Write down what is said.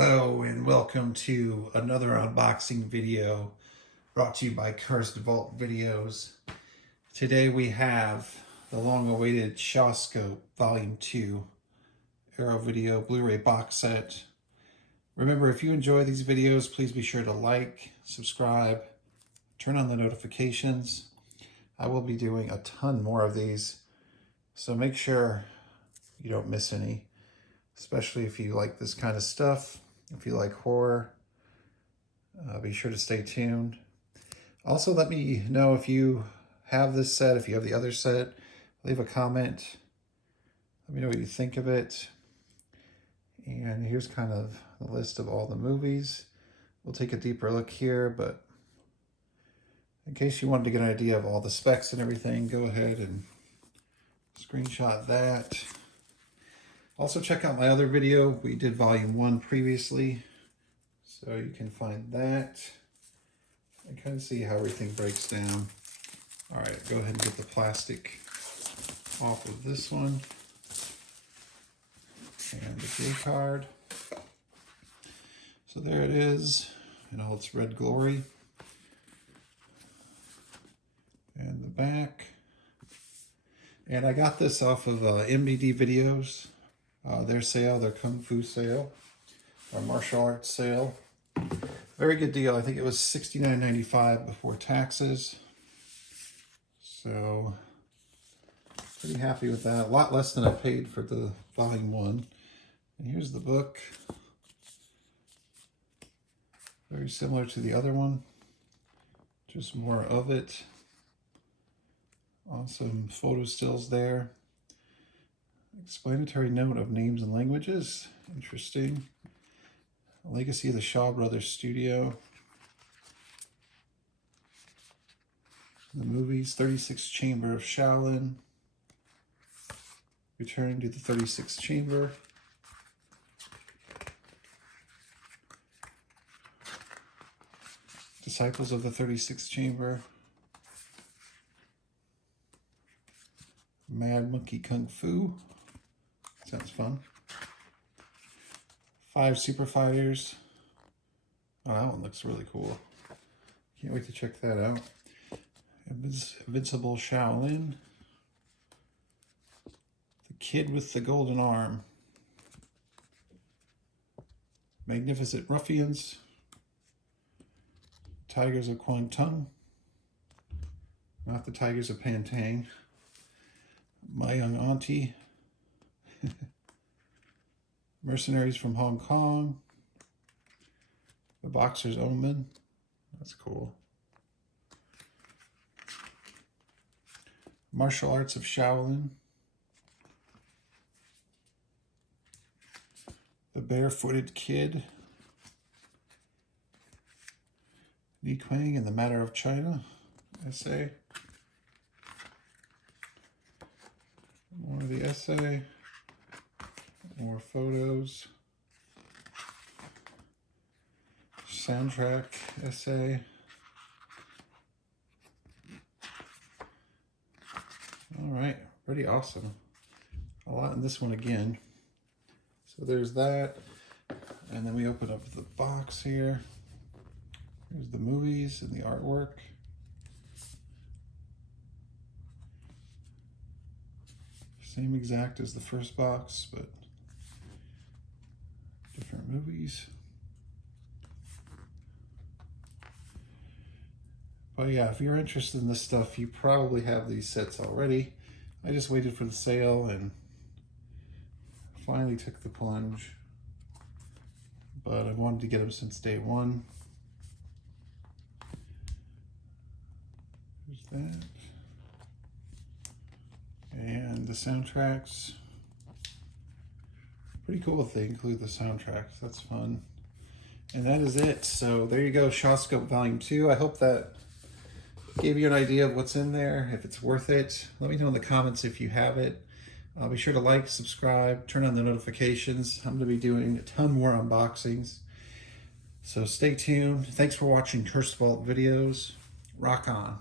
Hello and welcome to another unboxing video brought to you by Cursed Vault Videos. Today we have the long-awaited Shawscope Volume 2 Arrow Video Blu-ray box set. Remember, if you enjoy these videos, please be sure to like, subscribe, turn on the notifications. I will be doing a ton more of these, so make sure you don't miss any. Especially if you like this kind of stuff, if you like horror, be sure to stay tuned. Also, let me know if you have this set, if you have the other set, leave a comment. Let me know what you think of it. And here's kind of the list of all the movies. We'll take a deeper look here, but in case you wanted to get an idea of all the specs and everything, go ahead and screenshot that. Also, check out my other video. We did volume 1 previously, so you can find that and kind of see how everything breaks down. All right, go ahead and get the plastic off of this one and the J card. So there it is in all its red glory. And the back. And I got this off of MDD Videos. Their sale, their Kung Fu sale, our martial arts sale. Very good deal. I think it was $69.95 before taxes. So, pretty happy with that. A lot less than I paid for the volume 1. And here's the book. Very similar to the other one. Just more of it. Awesome photo stills there. Explanatory note of names and languages. Interesting. Legacy of the Shaw Brothers Studio. The movies, 36th Chamber of Shaolin. Returning to the 36th Chamber. Disciples of the 36th Chamber. Mad Monkey Kung Fu. Sounds fun. 5 Super Fighters. Oh, that one looks really cool. Can't wait to check that out. Invincible Shaolin. The Kid with the Golden Arm. Magnificent Ruffians. Tigers of Kwantung. Not the Tigers of Pantang. My Young Auntie. Mercenaries from Hong Kong. The Boxer's Omen. That's cool. Martial Arts of Shaolin. The Barefooted Kid. Li Kuang and the Matter of China. Essay. More of the essay. More photos. Soundtrack essay. All right, pretty awesome. A lot in this one again. So there's that. And then we open up the box here. Here's the movies and the artwork. Same exact as the first box, but different movies. But yeah, if you're interested in this stuff, you probably have these sets already. I just waited for the sale and finally took the plunge. But I wanted to get them since day one. There's that. And the soundtracks. Pretty cool if they include the soundtracks. That's fun. And that is it. So there you go, Shawscope Volume 2. I hope that gave you an idea of what's in there, if it's worth it. Let me know in the comments if you have it. Be sure to like, subscribe, turn on the notifications. I'm going to be doing a ton more unboxings. So stay tuned. Thanks for watching Cursed Vault Videos. Rock on.